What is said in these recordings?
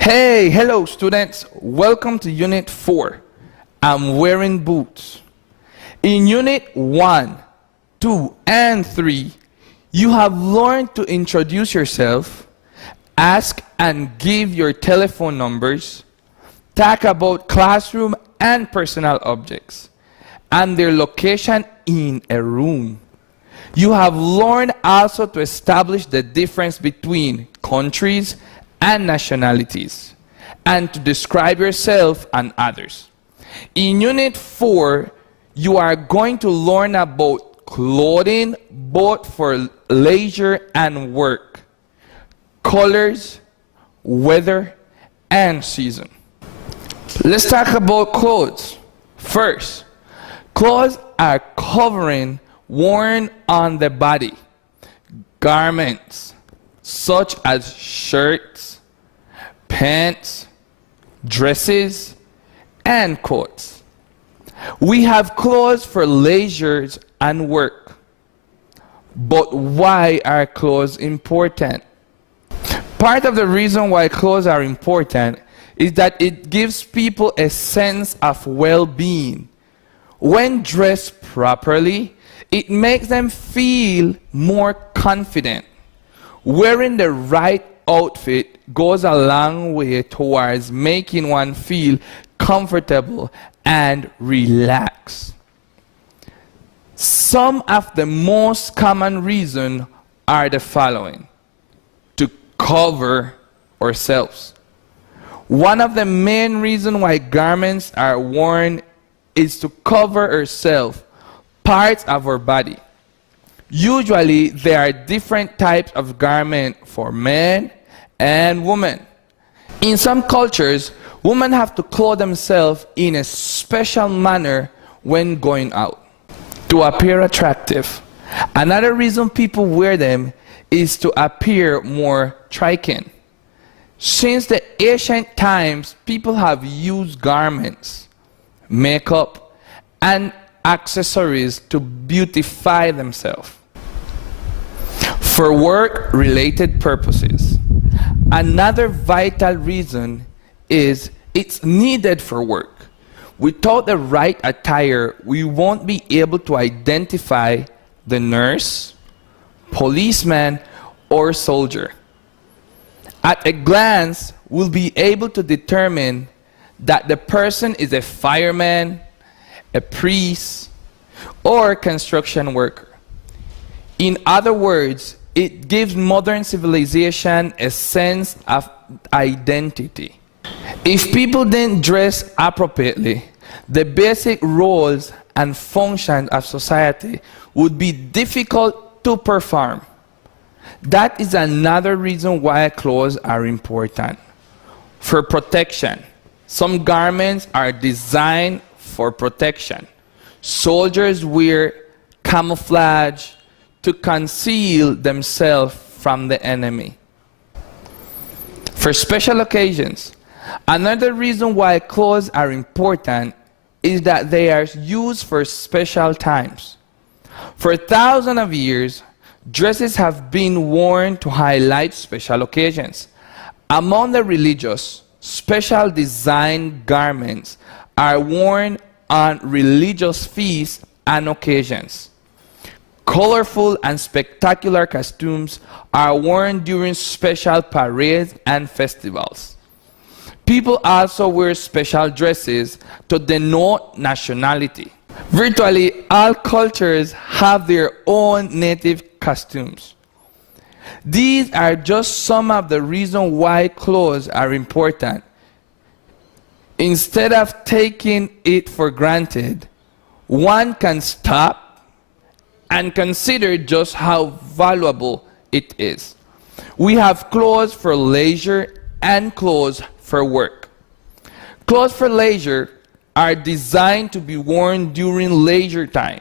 Hey, hello students. Welcome to Unit 4. I'm wearing boots. In Unit 1, 2, and 3, you have learned to introduce yourself, ask and give your telephone numbers, talk about classroom and personal objects, and their location in a room. You have learned also to establish the difference between countries and nationalities, and to describe yourself and others. In Unit 4, you are going to learn about clothing both for leisure and work, colors, weather, and season. Let's talk about clothes. First, clothes are covering worn on the body, garments such as shirts, pants, dresses, and coats. We have clothes for leisure and work. But why are clothes important? Part of the reason why clothes are important is that it gives people a sense of well-being. When dressed properly, it makes them feel more confident. Wearing the right outfit goes a long way towards making one feel comfortable and relaxed. Some of the most common reasons are the following: to cover ourselves. One of the main reasons why garments are worn is to cover ourselves, parts of our body. Usually, there are different types of garment for men and women. In some cultures, women have to clothe themselves in a special manner when going out to appear attractive. Another reason people wear them is to appear more striking. Since the ancient times, people have used garments, makeup, and accessories to beautify themselves for work-related purposes. Another vital reason is it's needed for work. Without the right attire, we won't be able to identify the nurse, policeman, or soldier. At a glance, we'll be able to determine that the person is a fireman, a priest, or construction worker. In other words, it gives modern civilization a sense of identity. If people didn't dress appropriately, the basic roles and functions of society would be difficult to perform. That is another reason why clothes are important. For protection, some garments are designed for protection. Soldiers wear camouflage to conceal themselves from the enemy. For special occasions, another reason why clothes are important is that they are used for special times. For thousands of years, dresses have been worn to highlight special occasions. Among the religious, special designed garments are worn on religious feasts and occasions. Colorful and spectacular costumes are worn during special parades and festivals. People also wear special dresses to denote nationality. Virtually all cultures have their own native costumes. These are just some of the reasons why clothes are important. Instead of taking it for granted, one can stop and consider just how valuable it is. We have clothes for leisure and clothes for work. Clothes for leisure are designed to be worn during leisure time.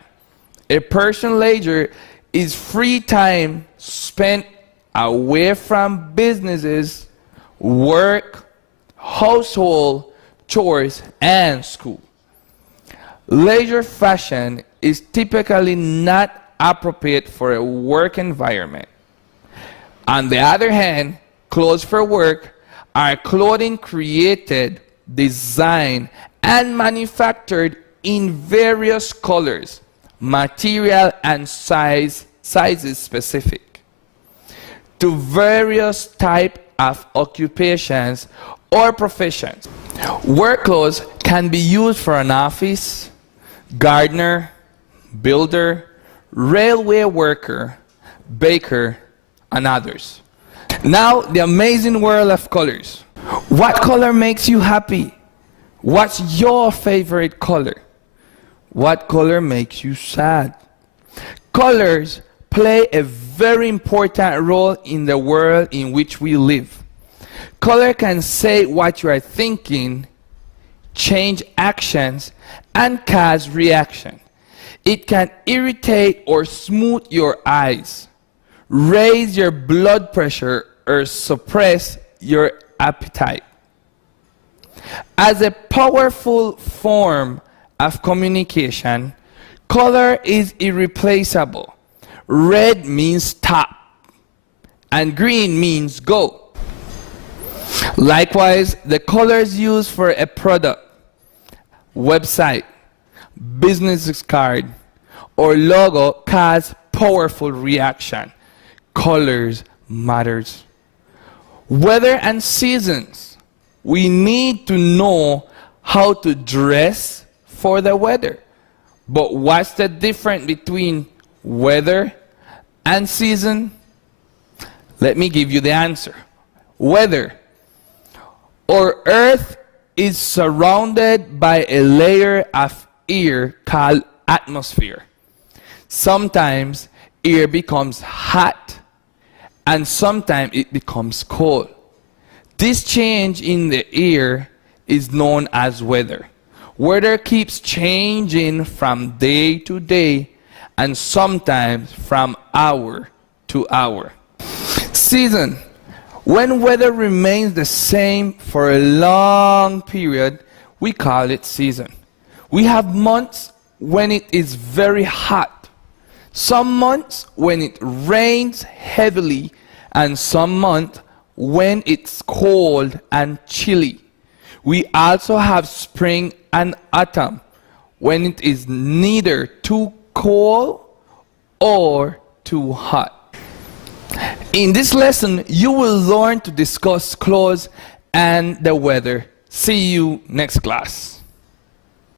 A person's leisure is free time spent away from businesses, work, household, chores, and school. Leisure fashion is typically not appropriate for a work environment. On the other hand, clothes for work are clothing created, designed, and manufactured in various colors, material, and sizes specific to various type of occupations or professions. Work clothes can be used for an office, gardener, builder, railway worker, baker, and others. Now, the amazing world of colors. What color makes you happy? What's your favorite color? What color makes you sad? Colors play a very important role in the world in which we live. Color can say what you are thinking, change actions, and cause reaction. It can irritate or smooth your eyes, raise your blood pressure, or suppress your appetite. As a powerful form of communication, color is irreplaceable. Red means stop, and green means go. Likewise, the colors used for a product, website, business card, or logo cause powerful reaction. Colors matters. Weather and seasons. We need to know how to dress for the weather. But what's the difference between weather and season? Let me give you the answer. Weather. Our earth is surrounded by a layer of air called atmosphere. Sometimes air becomes hot and sometimes it becomes cold. This change in the air is known as weather. Weather keeps changing from day to day and sometimes from hour to hour. Season. When weather remains the same for a long period, we call it season. We have months when it is very hot, some months when it rains heavily, and some months when it's cold and chilly. We also have spring and autumn, when it is neither too cold or too hot. In this lesson, you will learn to discuss clothes and the weather. See you next class.